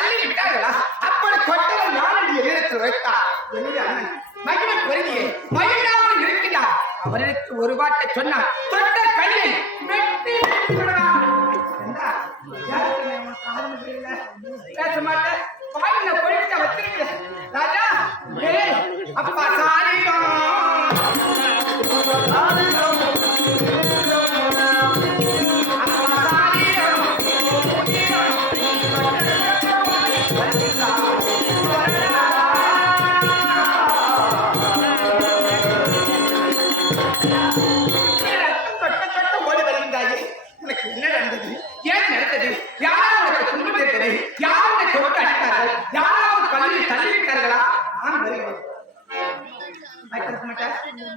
தள்ளி விட்டார்களா? அப்படி கொட்டலை நான் இடத்தில் வைத்தார். என்னுடைய அண்ணன் மகிமை பெருகியே மகிழாமல் இருக்கிறார். அவருக்கு ஒரு வார்த்தை சொன்னார், தொட்ட கையை வெட்டி பேச மாட்டேன், வாயில பொழிச்ச வச்சிருக்கிறேன். ராஜா அப்பா சாரிடா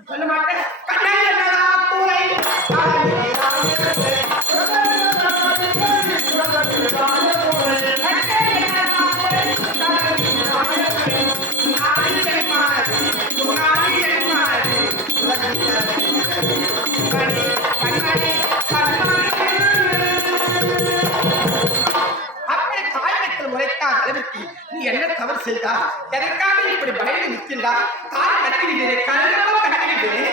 சொல்ல மாட்டேன். நீ என்ன தவறு செய்தா? எதற்காக இப்படி பயந்து நிற்கின்றா? கால் கட்டிவிட்டே கல்லோ கட்டிவிட்டே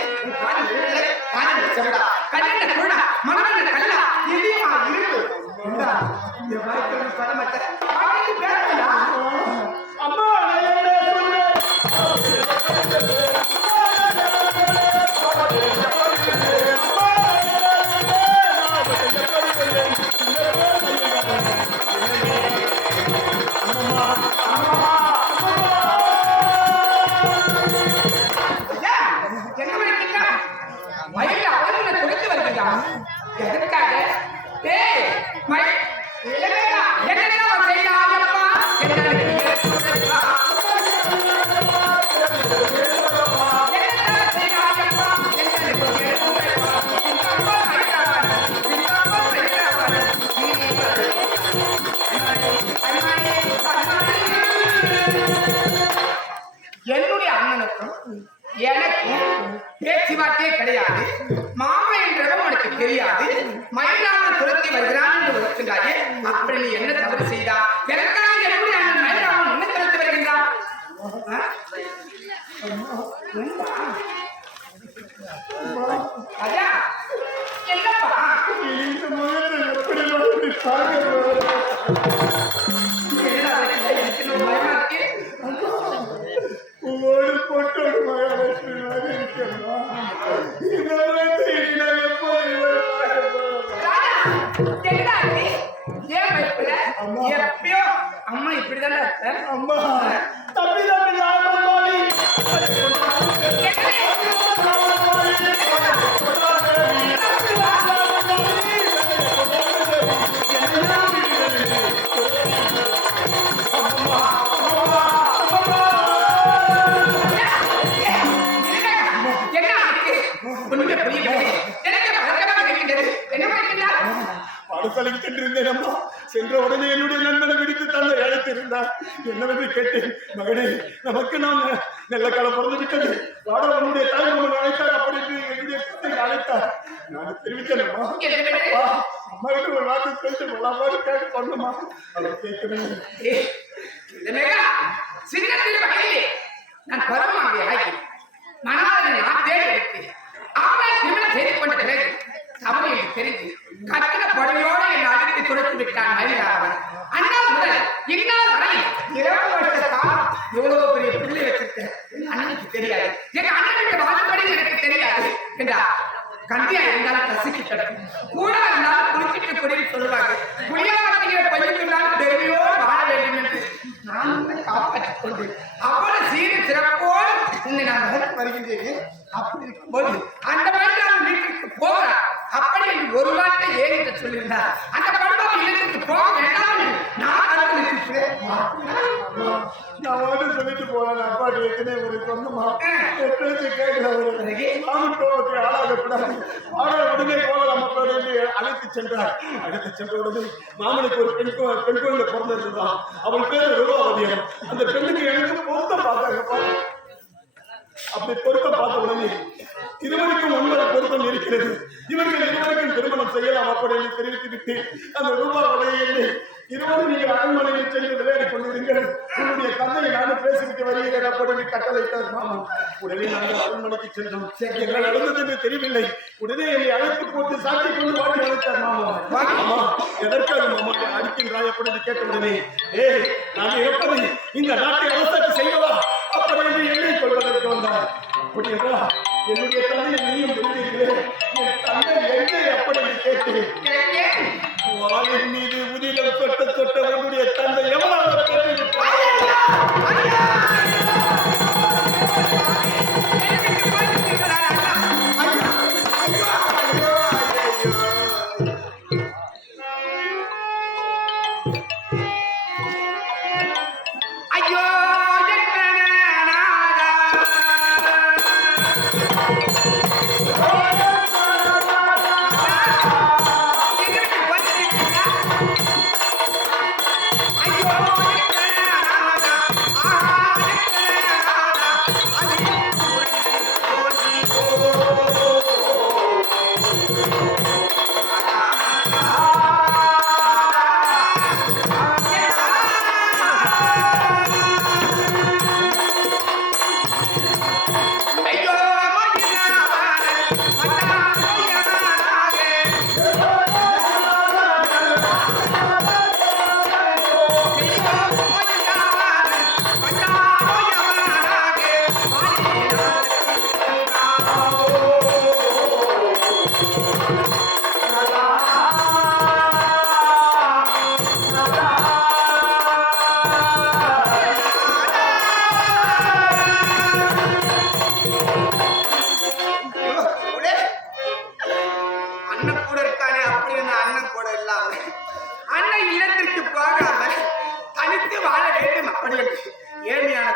காலில் செவடா கல்லில் கூட மனதில் கல்லா எதியமா இருக்கு. சொல்ல மாட்டேன். அம்மா எதற்காக என்னுடைய அண்ணனுக்கும் எனக்கும் பேச்சுவார்த்தையே கிடையாது. மாமா என்றதும் உனக்கு தெரியாது. மயிலாமல் துரத்தி வருகிறான் என்று வருகின்றாயே, அப்படி நீ என்ன தவறு செய்தா? எனக்காக என்னுடைய அண்ணன் மயிலாமல் என்ன துரத்தி வருகின்றான்? ராஜா என்னப்பா எப்பயோ அம்மா இப்படிதான் அம்மா தப்பி தப்பி சென்ற உடனே என்னுடைய நண்பனை விடுத்து தந்தை அழைத்திருந்தார். என்னவென்று கேட்டேன். மகனே, நமக்கு நான் நல்ல காலம் பிறந்து விட்டது, வாடா உன்னுடைய தாய்மகன் அழைத்தார் அப்படின்னு என்னுடைய குத்தை அழைத்தார். நான் தெரிவித்தேன், அம்மா கிட்ட ஒரு வார்த்தை பேச கேட்க பண்ணுமா? அதை கேட்கிறேன். சின்னத்தில் வகையிலே நான் பருவமாக ஆகி மனதை நான் தேடி திருமணம் செய்து கொண்ட பிறகு தவறு எனக்கு தெரிந்து கட்டின பொடையோடு என்னை அடித்து துடைத்து விட்டான் மயிலாளன். அண்ணா முதல் இந்நாள் வரை 20 வருஷ காலம் எவ்வளவு பெரிய பிள்ளை வச்சிருக்கேன் அண்ணனுக்கு தெரியாது. எங்க அண்ணனுக்கு வாழ்படி எனக்கு தெரியாது என்றா. கண்டியா இருந்தாலும் கசிக்கு தடுக்கும், கூட இருந்தாலும் குளிச்சிட்டு குடின்னு சொல்லுவாங்க. குடியாரத்திங்கிற பையன் பெருமையோடு வாழ வேண்டும் என்று நான் காப்பாற்றிக் கொண்டு அவ்வளவு சீர சிறப்போடு உன்னை நான் வருகின்றேன். அப்படி இருக்கும்போது அந்த மாதிரி நான் வீட்டுக்கு போகிறேன். அப்படி என்று ஒரு வார்த்தை ஏன் என்று சொல்லியிருந்தார். அந்த பண்பாடு இல்லத்துக்கு போக வேண்டாம் நான் சொல்லிட்டு போறேன். அப்பாட்டு எத்தனை ஒரு சொந்தமா கேட்கல ஒரு ஆளாகக்கூடாது. ஆனால் உடனே போகலாம் மக்கள் என்று அழைத்து சென்றார். அழைத்து சென்ற உடனே மாமனுக்கு ஒரு பெண் குழந்தை பிறந்திருந்தான். அவள் பேர் ரூபாவதியம். அந்த பெண்ணுக்கு எனக்கு பொருத்தம் பார்த்தாங்கப்பா. அப்படி பொருத்தம் பார்த்த உடனே இருவருக்கும் 9 பொருத்தம் இருக்கிறது. இவர்கள் இருவருக்கும் திருமணம் செய்யலாம் அப்படின்னு தெரிவித்து விட்டு அந்த ரூபாவதியை இருவரும் நீங்கள் அரண்மனையில் சென்று விளையாடி இருங்கள், உன்னுடைய தந்தையை நானும் பேசிவிட்டு வருகிறேன் அப்படி கட்டளையிட்டார் மாமா. உடனே நாங்கள் அரண்மனைக்கு சென்றோம். என்ன நடந்தது என்று தெரியவில்லை. உடனே என்னை அழைத்து போட்டு சாட்டி கொண்டு வாட்டி அழைத்தார் மாமா. மாமா, எதற்காக மாமா அடிக்கின்றாய் அப்படி கேட்ட உடனே, நான் எப்படி இந்த நாட்டை அரசாட்சி செய்வதா அப்படி என்று எண்ணெய் கொள்வதற்கு வந்தார். அப்படி என்றா என்னுடைய தந்தையை நீயும் விடுவீர்களே, என் தந்தை எண்ணெய் அப்படி கேட்டேன். வாளின் மீது உதிரம் தொட்ட தொட்ட உன்னுடைய தந்தை எவ்வளவு கேட்டிருக்கிறார். ஏழ்மையான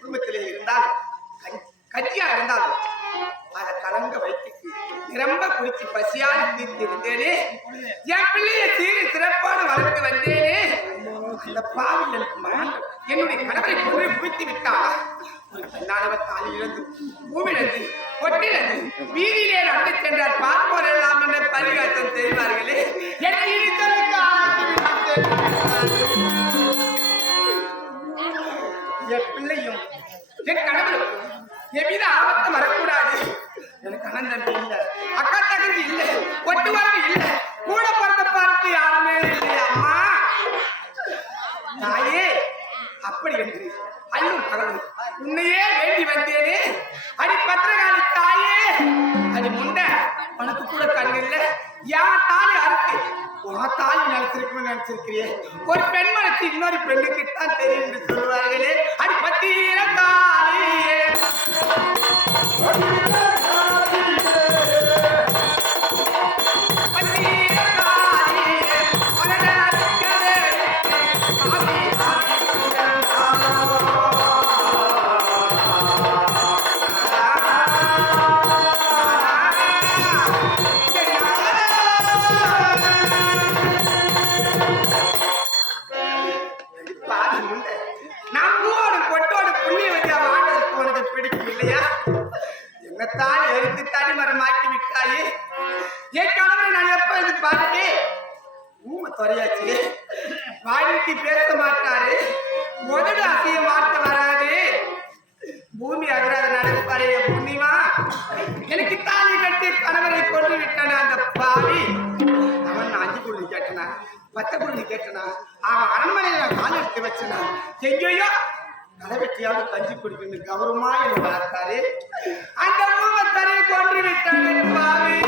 குடும்பத்திலே இருந்தால் கட்சியா இருந்தாலும் அதை கலங்க வைத்து நிரம்ப குடிச்சு பசியான தீர்த்து இருந்தேனே, என் பிள்ளைய சீரி சிறப்பான வளர்த்து வந்தேனே, அந்த பாவில் எனக்கு என்னுடைய கணவரை கொண்டு குவித்து விட்டால் பெண்ணானவர் தாலி இழந்து பூவிழந்து ஒட்டிழந்து வீதியிலே நடந்து சென்றால் பார்ப்போர் எல்லாம் என்ன பரிகாசம் செய்வார்களே, என்னை இடித்தலுக்கு என் பிள்ளையும் என் கணவருக்கும் எவ்வித ஆபத்து வரக்கூடாது. எனக்கு அண்ணன் தம்பி இல்லை, அக்கா தகுதி இல்லை, ஒட்டு வரவு இல்லை, கூட பிறந்த பார்த்து யாருமே இல்லை. அம்மா தாயே, அப்படி என்று அல்லும் பகலும் உன்னையே வேண்டி வந்தேனே, அடி பத்திரகாளி தாயே, அடி முண்டை உனக்கு கூட கண் இல்லை, யார் தாலி அறுத்து தாலி நினைச்சிருக்கிறே. ஒரு பெண் மனசு இன்னொரு பெண்ணுக்குத்தான் தெரியும் என்று சொல்வார்களே, அடி பத்திர தாலியே மரமாக்கி விட்டாயே. என் கணவரை நான் எப்ப இது பார்த்து ஊம தொலையாச்சு, வாய்க்கு பேச மாட்டாரு, முதல் அசைய மாட்ட வராது, பூமி அகராத நடப்பாரு. புண்ணியமா எனக்கு தாலி கட்டி கணவரை கொண்டு விட்டான அந்த பாவி. அவன் 5 புள்ளி கேட்டனா, 10 புள்ளி கேட்டனா, அவன் அரண்மனையில கால் எடுத்து வச்சனா, எங்கேயோ களைவெட்டியாவது கஞ்சி குடிக்கணும் கௌரவமா என்று வளர்த்தாரு. அந்த ஊமத்தரை கொண்டு விட்டான பாவி.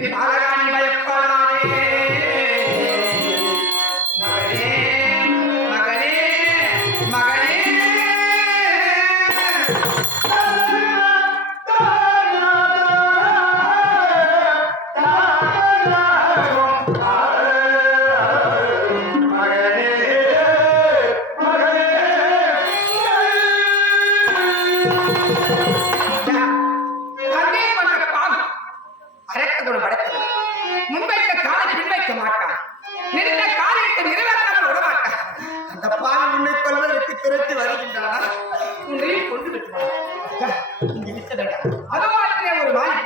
என் பாலகாணி பயப்பா துரத்து வருகின்றானா உன்னையும் கொண்டு விட்டுவான். இங்கு விட்ட வேண்டாம். அதோ மாத்திரே ஒரு மாளிகை,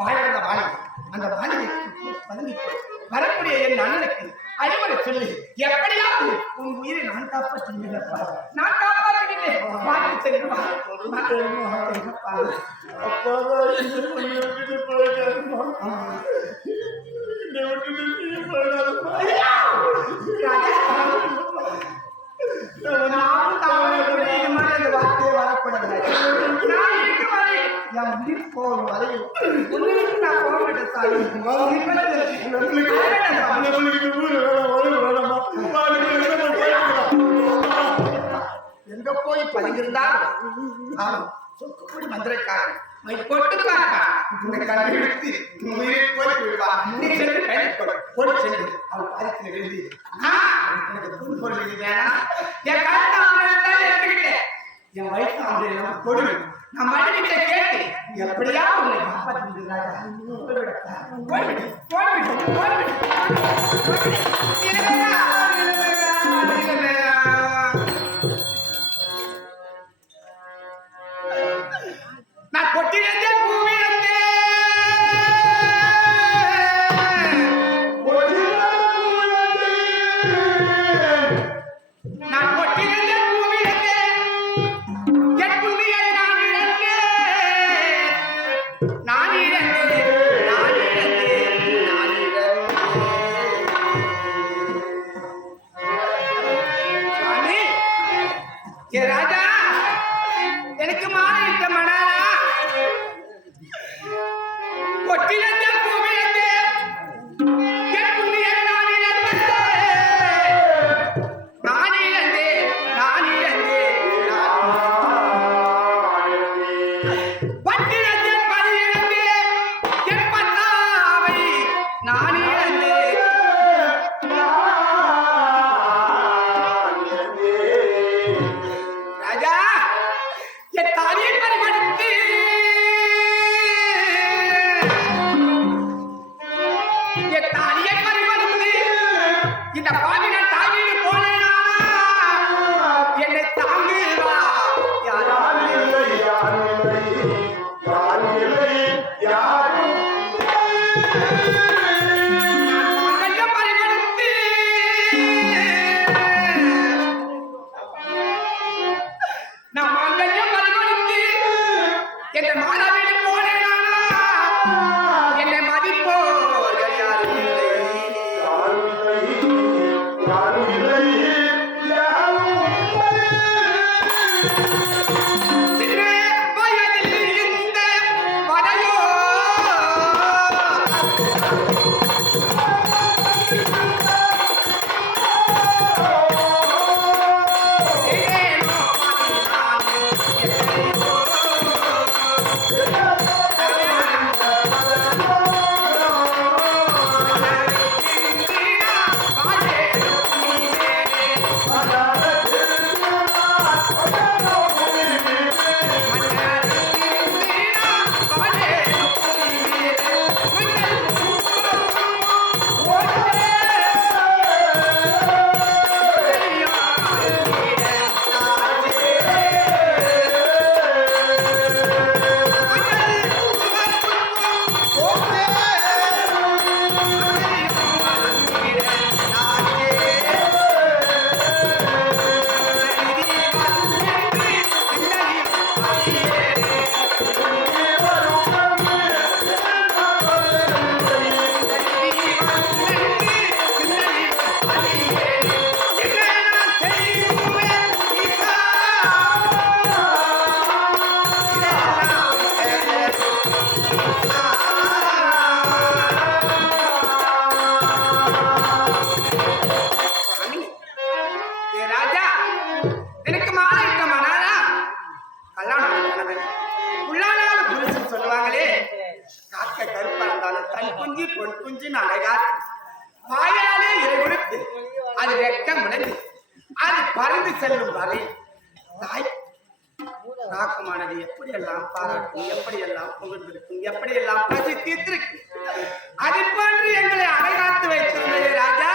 வாழந்த மாளிகை. அந்த மாளிகைக்கு பதுங்கி வரக்கூடிய என் அண்ணனுக்கு அறிவுரை சொல்லி எப்படியாவது உன் உயிரை நான் காப்பாற்றுகிறேன். நான் காப்பாற்றுகிறேன். பார்த்து செல்லுமா எங்க போய் பதுங்கிருந்தால் சொக்குப்படி மந்திரக்காரன் கொட்டு பார்ப்பான் கண்டுபிடித்து உயிரை போய் விடுவான். நீ சென்று போய் சென்று அவள் பாதித்து எழுதி எனக்கு புது பொருள் இது வேணாம். என் கருத்து அவங்களை எடுத்துக்கிட்டேன். என் வயசு அவங்களை கொடு. நான் மனைவிட்ட கேட்டு எப்படியா உன்னை காப்பாற்றுகிறாரா? போய்விடு போய்விடு போய்விடு. நான் கொட்டினே பூமியிலே நான் கொட்டினே பூமியிலே என் புண்ணியை நான் இழந்தேன். நான் இழந்தேன் நான் இழந்தேன் நான் இழந்தேன். சுவாமி ஏ ராஜா, எனக்கு மாறிட்ட மணாலா கொட்டினே பூமியிலே என் புண்ணியை நான் இழந்தேன். நான் இழந்தேன் நான் இழந்தேன் பட்டினத்தில் பதியிழந்தேன். என் பன்னாவை நான் இழந்தேன். ராஜா, என் தாலியை பறிகொடுத்து என் தாலியை பறிகொடுத்து இந்த பாவிகள் தாங்கிட்டு போனேனா என்னை தாங்குவா யாரும் மங்கையம் பறிகொடுத்து நான் மங்கையம் பறிகொடுத்து என்ற மாதாவிட்டு போனேனா என்னை மதிப்போர்கள் யாரும் இல்லை. சிறு வயதில் இந்த வரையோ ஏனோ குஞ்சின் அழகார் வாயாலே இறைவனுக்கு அது வெட்கம் உணர்ந்து அது பறந்து செல்லும் வரை தாய் ராக்குமானது எப்படியெல்லாம் பாராட்டும், எப்படியெல்லாம் புகழ்ந்திருக்கும், எப்படியெல்லாம் பசி தீர்த்திருக்கும். அதை போன்று எங்களை அடைகாத்து வைத்திருந்தது ராஜா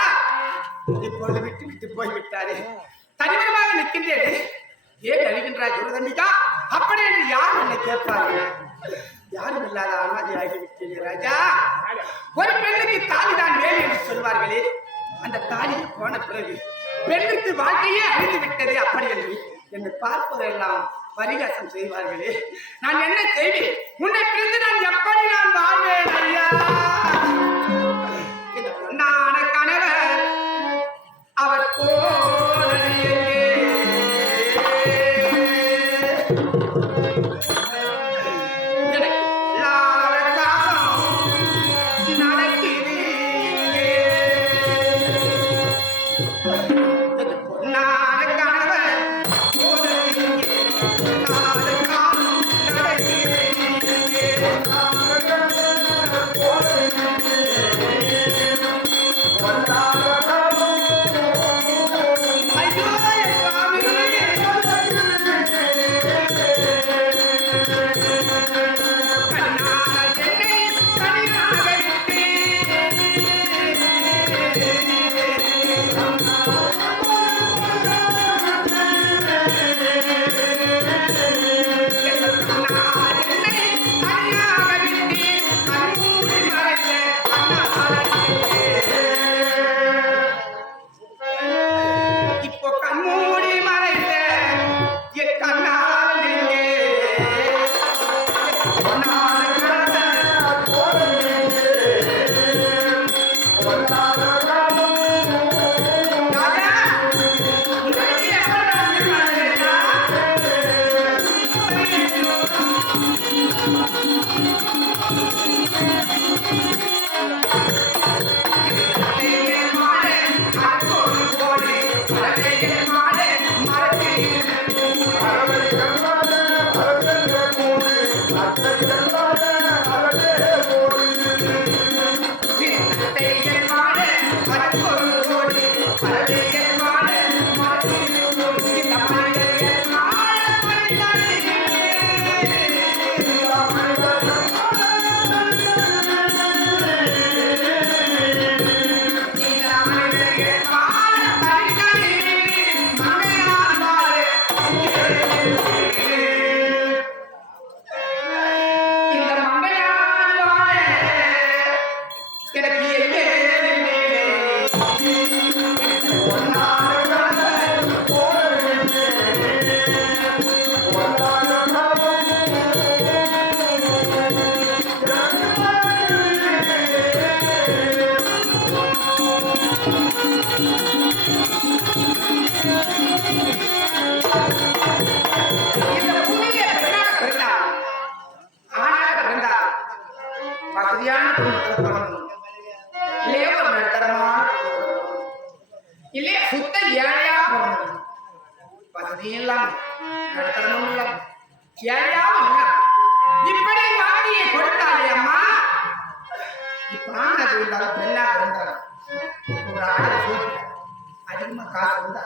இப்பொழுது விட்டு விட்டு போய்விட்டாரே. தனிமரமாக நிற்கின்றேன். ஏன் அழுகின்றாய் குருதண்டிகா? அப்படி என்று யார் என்னை கேட்பார்கள்? யாரும் இல்லாத அனாதையாகி விட்டேன் ராஜா. ஒரு பெண்ணுக்கு தாலி தான் வேலை என்று சொல்வார்களே, அந்த தாலி போன பிறகு பெண்ணுக்கு வாழ்க்கையே அழிந்து விட்டது. அப்படி என்று என்னை பார்ப்பதெல்லாம் பரிகாசம் செய்வார்களே, நான் என்ன செய்வேன்? உன்னை பிரிந்து நான் எப்படி நான் வாழ்வேன் ஐயா? இந்த பொன்னான கணவர் அவர் இல்லையா சுத்த ஏழையா போகணும். வசதியும் இல்லாம நடத்தணும் இல்லாம ஏழையாவும் இல்ல. இப்படி வாங்கியை கொடுத்தாலே அம்மா. இப்ப ஆணாக இருந்தாலும் பெண்ணாக இருந்தாலும் ஒரு ஆளை சூழ்ச்சி அதிகமா காசு இருந்தா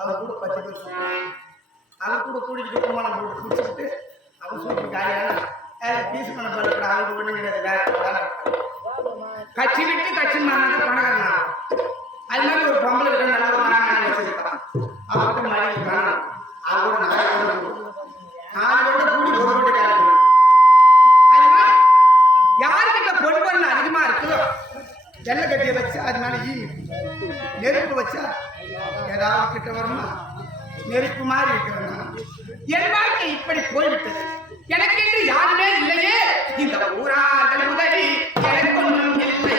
அவன் கூட 10 பேர் சொல்லுவான். அவன் கூட கூட்டிட்டு கும்பலம் போட்டு குடிச்சுட்டு அவன் சூழ்ச்சி காலியான பீஸ் பண்ண படுக்கிற அவங்க ஒண்ணு கிடையாது. வேற கட்சி விட்டு கட்சி மாறினது பணக்காரனா. அது மாதிரி ஒரு பொம்பளை கிட்ட நல்ல ஒரு மரணம் வச்சிருக்கான். அவன் கிட்ட மழை இருக்கான். அவன் கூட 4 கூட கூடி ஒரு வீட்டு கேட்க. அது மாதிரி யாருக்கிட்ட பொன்பொருள் அதிகமா இருக்குதோ வெள்ளை கட்டியை வச்சு அது மேலே நெருப்பு வச்சா ஏதாவது கிட்ட வருமா? நெருப்பு மாதிரி இருக்கிறனா என் வாழ்க்கை இப்படி போய்விட்டது. எனக்கு என்று யாருமே இல்லையே. இந்த ஊரார்கள் உதவி எனக்கு ஒன்றும் இல்லை.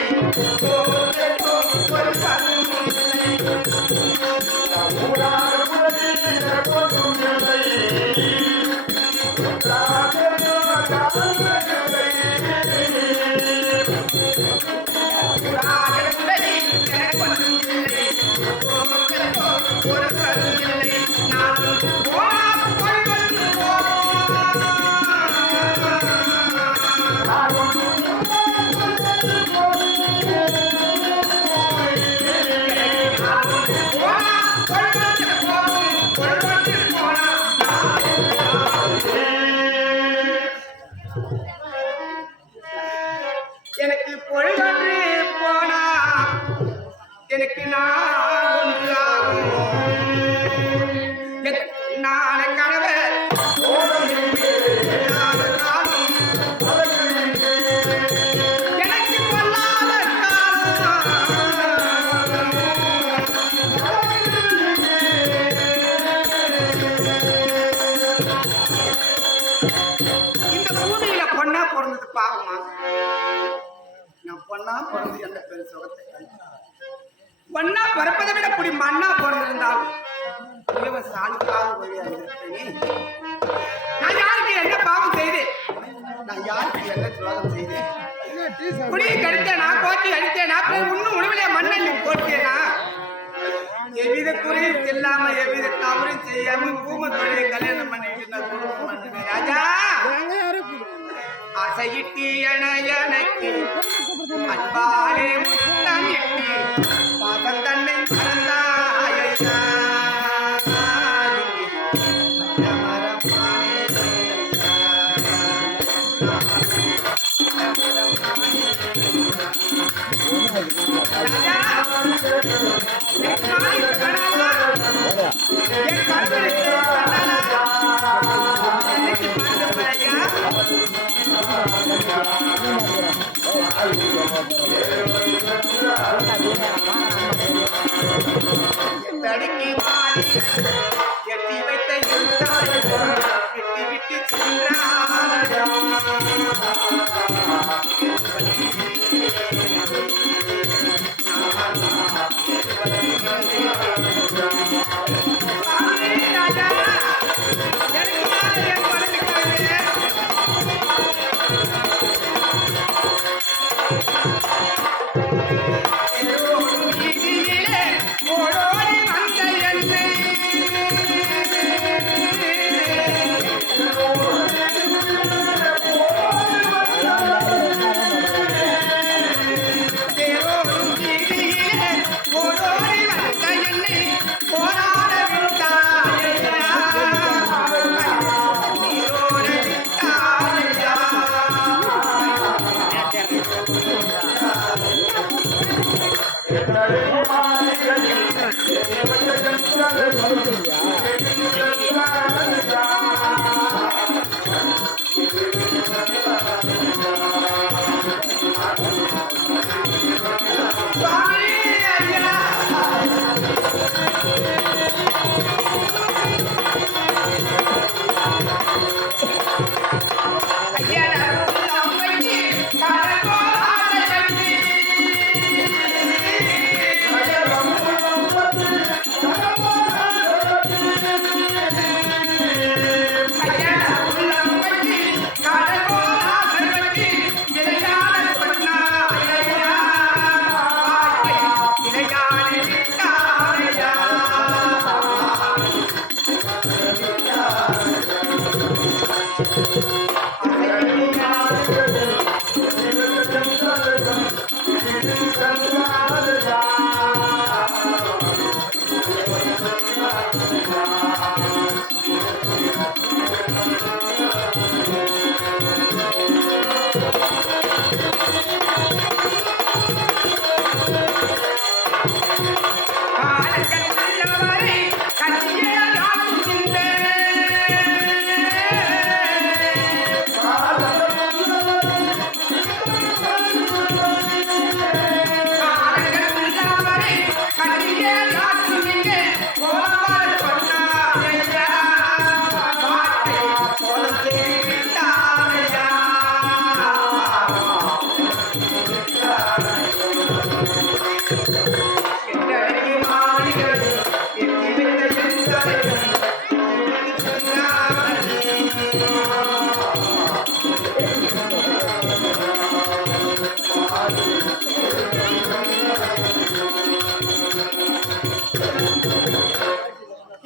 எனக்கு பொழுதொன்று போனா எனக்கு நான் ஒன்றாகும். பிறந்து என்ன பெரு சுகத்தை ஒன்னா பிறப்பதை விட இப்படி மண்ணா பிறந்திருந்தாலும் இவன் சாலிக்காக வழியாக இருப்பேனே. நான் யாருக்கு என்ன பாவம் செய்தேன்? நான் யாருக்கு என்ன துரோகம் செய்தேன்? குடியை கடித்தேனா, கோட்டி அடித்தேனா, இன்னும் உணவிலே மண்ணெண்ணி போட்டேனா? எவ்வித குறையும் இல்லாம எவ்வித தவறும் செய்யாம பூமத்துறையை கல்யாணம் பண்ணிட்டு நான் குடும்பம் பண்ணுவேன் ராஜா. ஆசையிட்டு எனக்கு அன்பாலே முத்தமிட்டு பாசம் தன்னை மறந்தாயையா. தடுக்கி மாறி எட்டி வைத்த எட்டி விட்டு சென்றார். ராஜா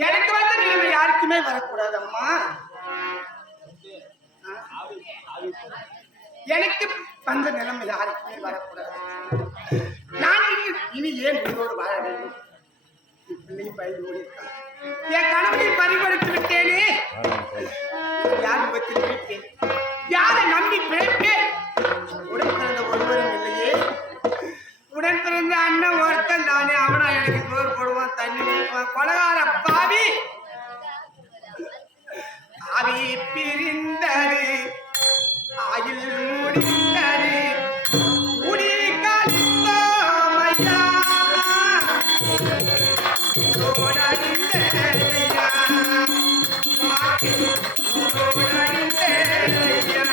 எனக்கு என் குழந்தைக்காக வரக்கூடாதம்மா. எனக்கு வந்த நிலைமை யாருக்குமே வரக்கூடாது. நான் இனி ஏன் உயிரோடு வாழ வேண்டும்? பிள்ளையும் பயந்து ஓடியிருக்கான். என் கணவனை பறிகொடுத்து விட்டேனே. யார் விபத்தில் விட்டேன்? யாரை நம்பி பிழைப்பேன்? உடன் பிறந்த ஒருவரும் இல்லையே. உடன் பிறந்த அண்ணன் ஒருத்தன் தானே. அவனா எனக்கு சோறு போடுவான், தண்ணி கொடுப்பான். கொலகார பாவி. ஆவி பிரிந்தது, ஆயில் முடிந்தது, குடி கழித்தோமையா, ஓடடிந்ததையா, மாட்டி ஓடடிந்ததையா.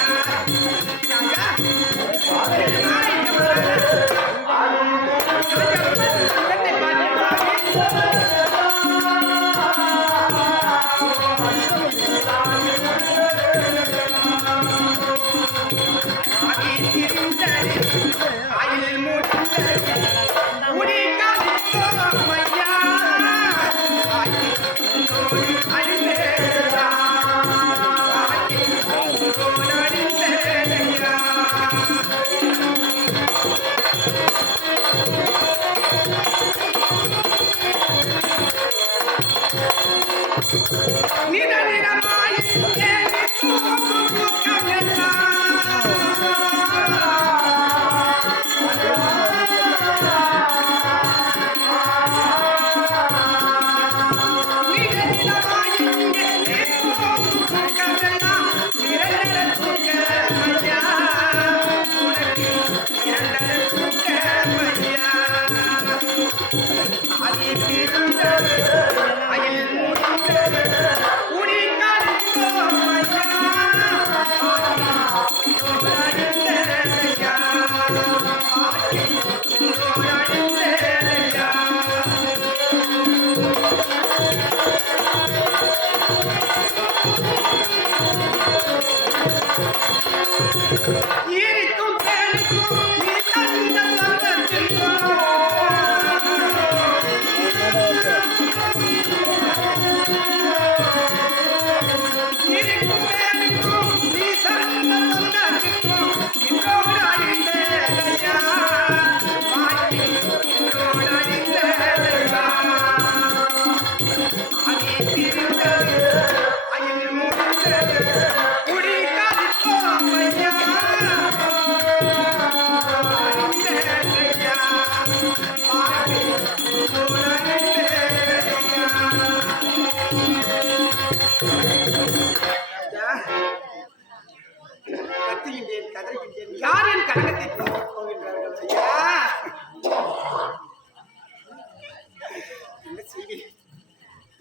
யார் என் கழகத்தை போகின்றார்கள் ஐயா? என்ன செய்வேன்?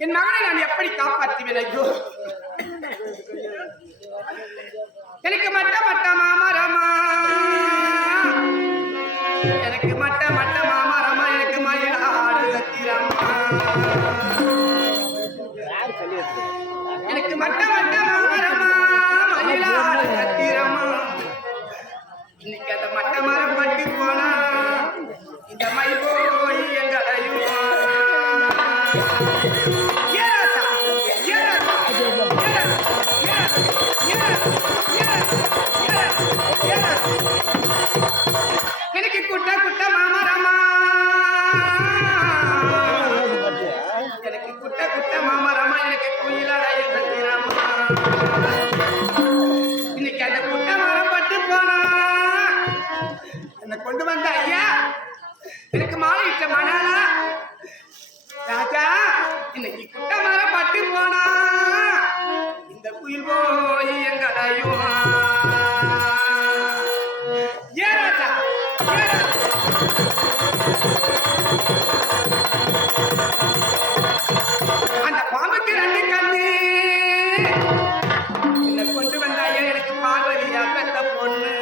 என் மகனை நான் எப்படி காப்பாற்றுவேன்? ஐயோ, எனக்கு மட்ட மட்ட மாமரமா, எனக்கு மட்ட மட்ட மாமரமா, எனக்கு மயிலாடு கத்திரம்மா, எனக்கு மட்ட மட்ட மாமரமா, மயிலாடு கத்திரம்மா. இன்னைக்கு அந்த மட்ட மரம் பட்டு போனா இந்த மயில் போய் எங்களையும் எனக்கு குட்ட குட்ட மாமரமா, எனக்கு குட்ட குட்ட மாமரமா, எனக்கு குயிலடைய கத்திரமா. இன்னைக்கு அந்த குட்ட மரம் பட்டு போனா என்னை கொண்டு வந்த ஐயா எனக்கு மாலை இட்ட மணாலா ராஜா. இன்னைக்கு குட்ட மரம் பட்டு போனா இந்த குயில் போய் எங்களையும் அந்த பாம்புக்கு 2 கண்ணு என்னை கொண்டு வந்த ஐயா எனக்கு பார்வதியா பெத்த பொண்ணு.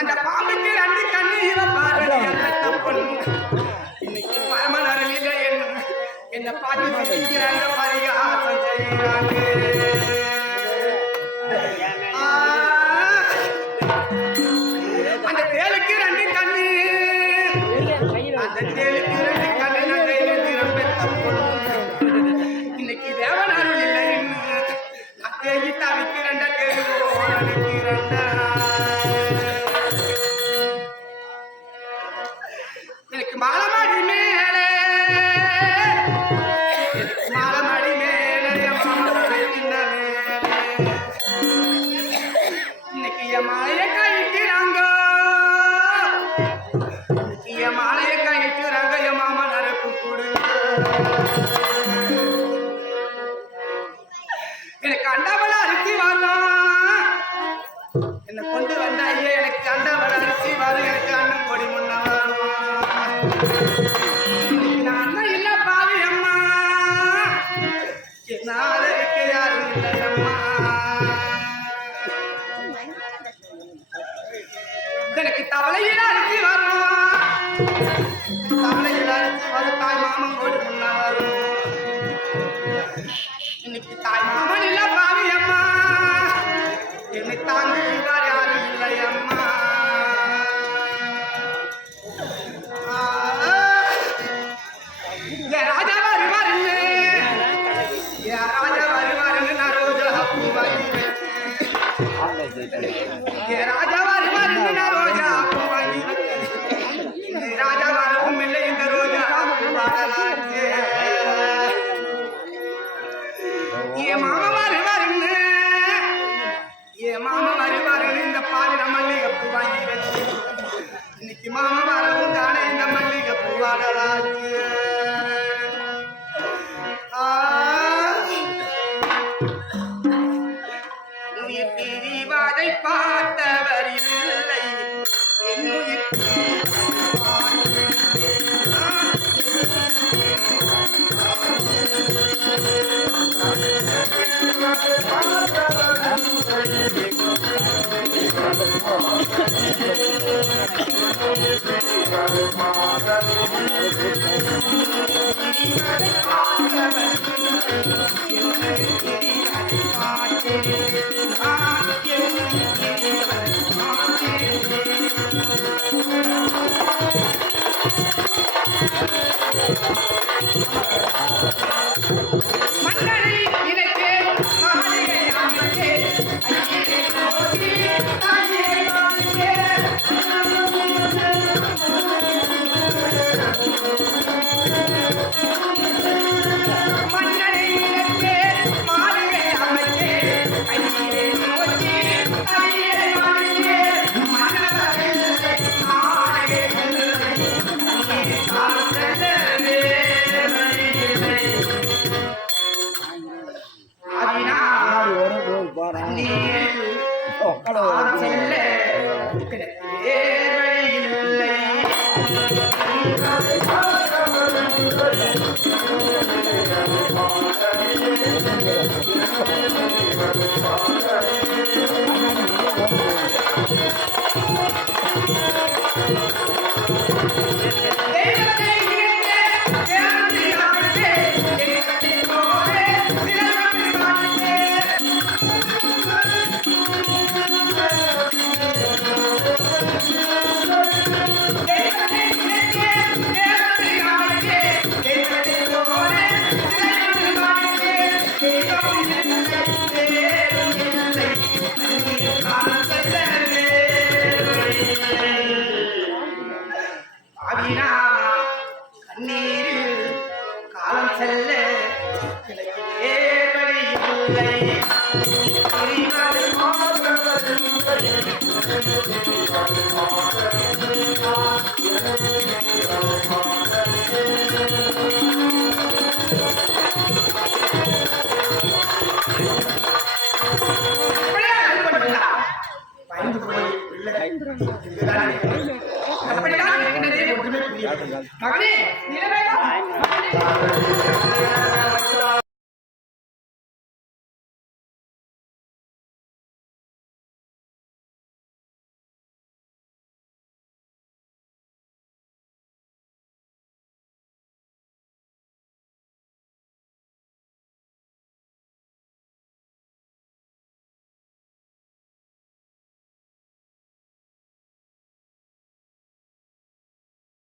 அந்த பாம்புக்கு 2 கண்ணு இவ பார்வதியா பெத்த பொண்ணு. இன்னைக்கு பரமன் அருளில என்ன பார்த்து செய்கிறாங்க, பரிகாசம் செய்கிறாங்க. அந்த தேளுக்கு 2 கண்ணு, அந்த தேளுக்கு 2 கண்ணு, நான் பெத்த பொண்ணு. இன்னைக்கு தேவன் அருள் இல்லை, தேகி தவிக்கிறண்ட தேடுவோம். எனக்கு மாலமாடி மேலே, மாலமாடி மேலே, இன்னைக்கு என் மாலைய கைக்கிறாங்க, இன்னைக்கு என் மாலைய கைக்கிறாங்க. என் மாமா நரப்பு கூடு எனக்கு அண்டாவள அரிசி வரலாம், என்னை கொண்டு வந்த ஐயா எனக்கு அண்டாவள அரிசி வரும், எனக்கு அண்ணன் கொடி முன்ன வரும். நான் அண்ணன் இல்ல பாவி அம்மா, என்னால இருக்க யாரும் இல்லை அம்மா. எனக்கு தவளையில அரிசி வரும், தவளையில அரிசி வரும், தாய் மாமன் கொடி முன்ன வரும். இன்னைக்கு தாய் மாமன் இல்ல பாவி அம்மா, என்னை தாங்குகிறார் யாரும் இல்லை அம்மா. ராஜா வருவாருன்னு, ராஜா வருவாருன்னு நான் ரோஜா பூ வாங்கி வச்சேன். ராஜா வருவாருன்னு நான் ரோஜா பூ வாங்கி வச்சேன். ராஜா வரவும் இல்லை, இந்த ரோஜா பூ வாங்கலாச்சு. மன்னனை நினைத்து மாளிகை அமைத்து ஐயரை நோக்கி தாயை நோக்கி மன்னனை நினைத்து மாளிகை அமைத்து ஐயரை நோக்கி தாயை நோக்கி மன்னவரில் நாளை கண்ணீரில் காலம் செல்ல எனக்கு வேறு வழி பயந்து போய் அப்படிதான் ஒன்றுமே புரியவில்லை. மகனே, நிலவேலா